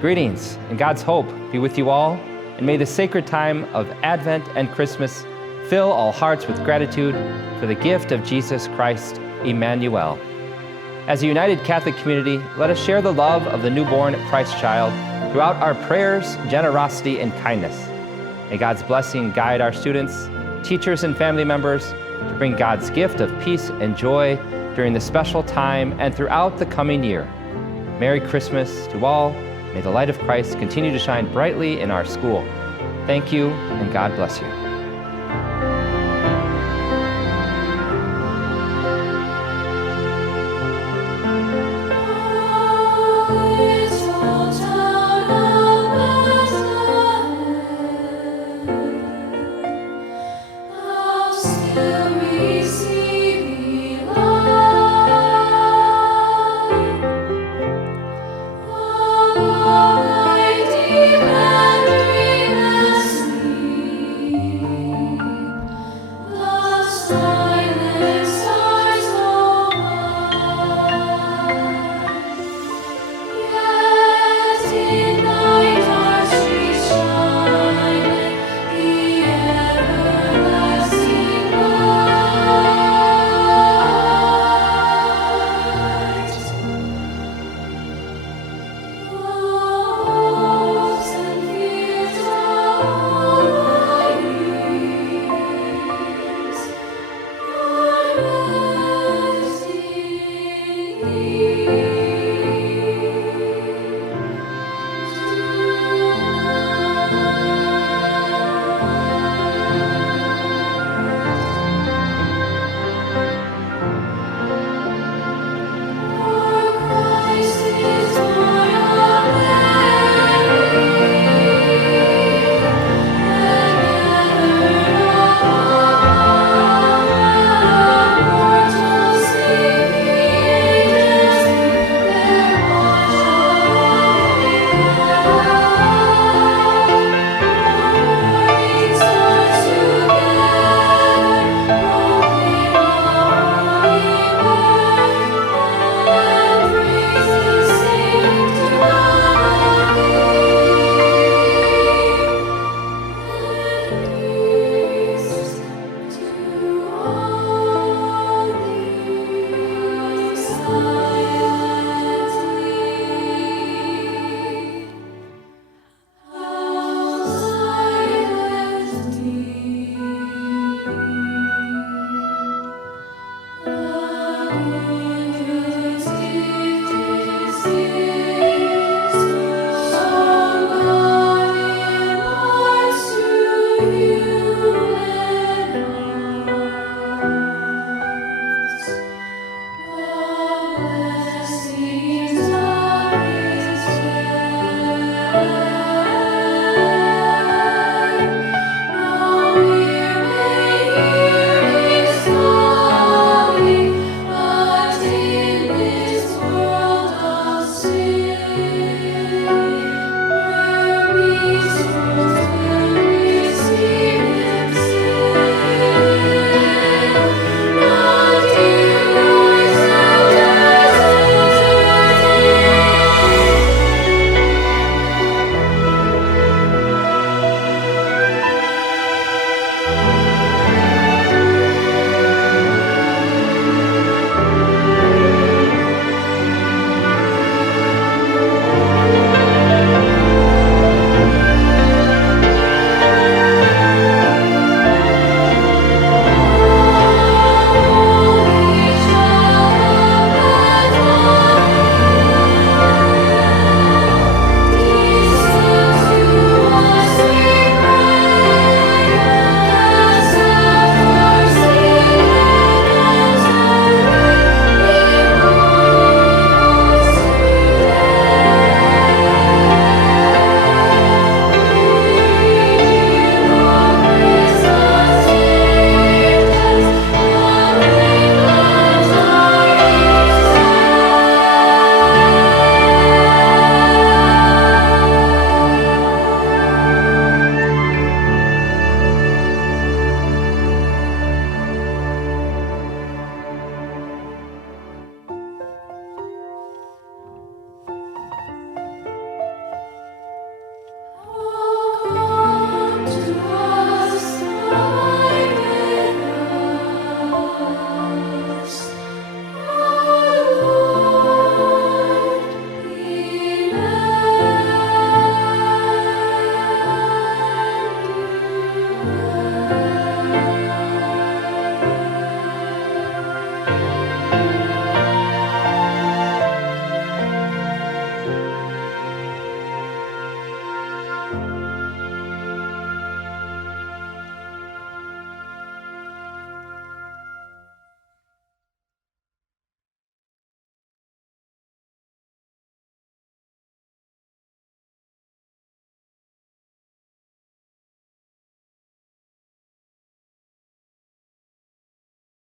Greetings and God's hope be with you all, and may the sacred time of Advent and Christmas fill all hearts with gratitude for the gift of Jesus Christ, Emmanuel. As a united Catholic community, let us share the love of the newborn Christ child throughout our prayers, generosity, and kindness. May God's blessing guide our students, teachers, and family members to bring God's gift of peace and joy during the special time and throughout the coming year. Merry Christmas to all. May the light of Christ continue to shine brightly in our school. Thank you, and God bless you. Oh